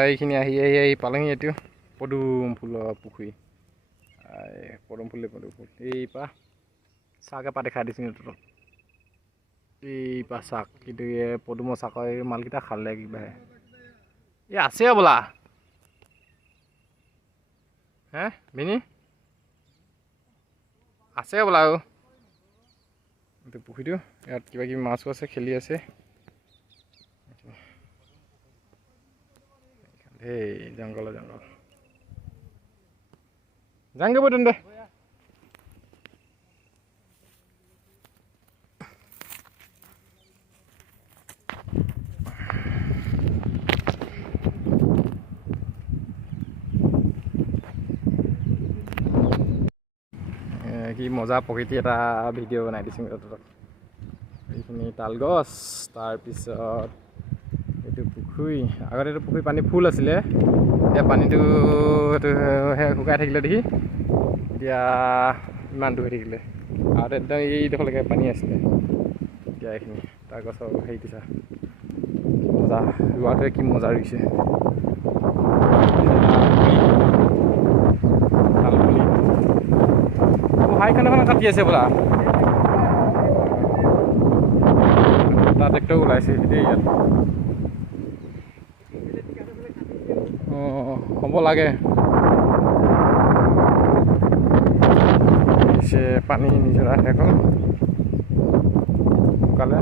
এইখিনি আহি পালেহি এইটো পদুম ফুলৰ পুখুৰী পদুম ফুল এই পা চাক এপাহ দেখাই দিছোঁ তলত এই পা চাক কিন্তু পদুমৰ চাকৰ এই মালকেইটা খালে কিবাহে এই আছে বোলা হে ভিনি আছে বোলা আৰু এইটো পুখুৰীটো ইয়াত কিবা কিবি মাছো আছে খেলি আছে এই জংঘল যাংগে বৈ তেন্তে কি মজা প্ৰকৃতি এটা ভিডিঅ' বনাই দিছোঁ তলত এইখিনি তালগছ তাৰপিছত এইটো পুখুৰী আগতে এইটো পুখুৰী পানী ফুল আছিলে এতিয়া পানীটো এইটো শুকাই থাকিলে দেখি এতিয়া ইমান দূৰ হৈ থাকিলে আগতে একদম এইডোখৰলৈকে পানী আছিলে এতিয়া এইখিনি তাৰ গছৰ হেৰি দিছা মজা ৰোৱাটোৱে কি মজা ৰুইছে হাইখানাখন কাটি আছে বোলা তাত ট্ৰেক্টৰ ওলাইছে দেই ইয়াত অঁ হ'ব লাগে পানী নিজৰা এখন শুকালে